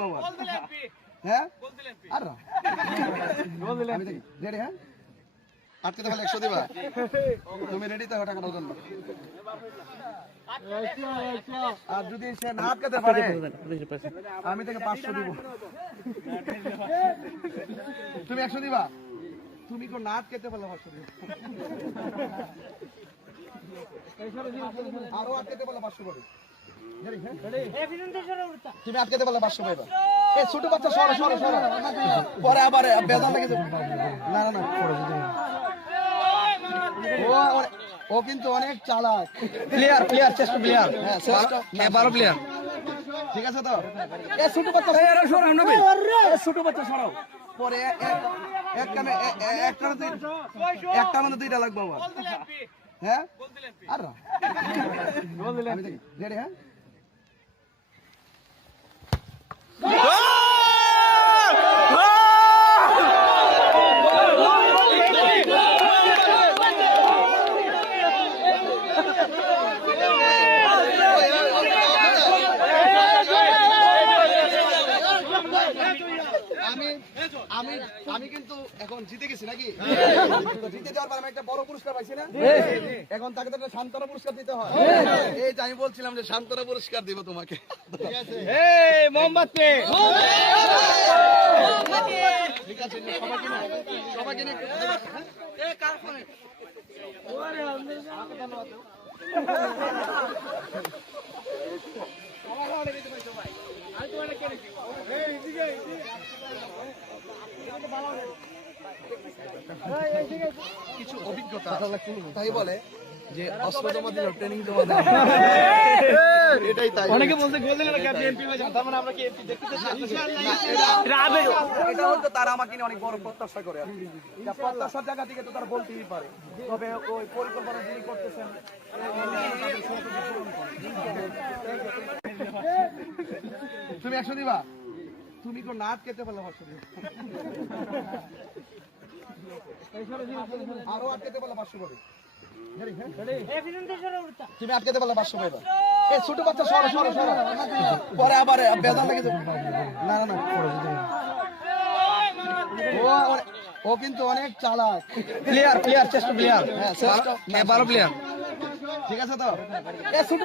বাবা হ্যাঁ আর রেডি হ্যাঁ আটকে তাহলে 100 দিবা তুমি রেডি তো টাকাটা দেন আর যদি সে না আটকাতে পারে আমি থেকে 500 দিব তুমি 100 দিবা তুমি কো না আটকাতে পারলে 500 দিব আরো আটকাতে পারলে 500 পাবে তুমি আটকাতে পারলে 500 পাইবা এই ছোট বাচ্চা সরো সরো সরো পরে আবার বেদন লাগে না না না ও কিন্তু অনেক চালাক প্লেয়ার প্লেয়ার চেষ্টা প্লেয়ার হ্যাঁ চেষ্টা ভালো প্লেয়ার ঠিক আছে তো এই ছোট বাচ্চা সরো না এই ছোট বাচ্চা সরো পরে একটা মানে দুইটা লাগবে আবার হ্যাঁ আর রেডি হ্যাঁ আমি কিন্তু এখন জিতে গেছি নাকি জিতে যাওয়ার পর আমি একটা বড় পুরস্কার পাইছি না এখন তাকে তো একটা সান্ত্বনা পুরস্কার দিতে হয় এই যে আমি বলছিলাম যে সান্ত্বনা পুরস্কার দিব তোমাকে ঠিক আছে এই মোমবাতি ঠিক আছে সবাইকে নিয়ে এই কার ফোনে ওরে আমাকে ধন্যবাদ সবাই দিতে পারছো ভাই আমি তোমাকে কে রেখেছি এই এদিকে কিছু অভিজ্ঞতা তাই বলে যে অস্ত্র জমা দিল ট্রেনিং জমা দিল এটাই তাই অনেকে বলতে গোল দিলে না এমপি হয়ে যাবে তার মানে আমরা কি এমপি দেখতে চাই ইনশাআল্লাহ এটা হচ্ছে তারা আমাকে নিয়ে অনেক বড় প্রত্যাশা করে আর কি প্রত্যাশার জায়গা থেকে তো তারা বলতেই পারে তবে ওই পরিকল্পনা যিনি করতেছেন তুমি 100 দিবা তুমি কো নাট কেটে পারলে 500 দিবা আরো আটকাতে পারলে 500 পাবে তুমি আটকাতে পারলে 500 পাইবা এই ছোট বাচ্চা সরো সরো সরো পরে আবার বেদন লাগে না না না ও কিন্তু অনেক চালাক প্লেয়ার প্লেয়ার চেষ্টা প্লেয়ার হ্যাঁ চেষ্টা ভালো প্লেয়ার ঠিক আছে তো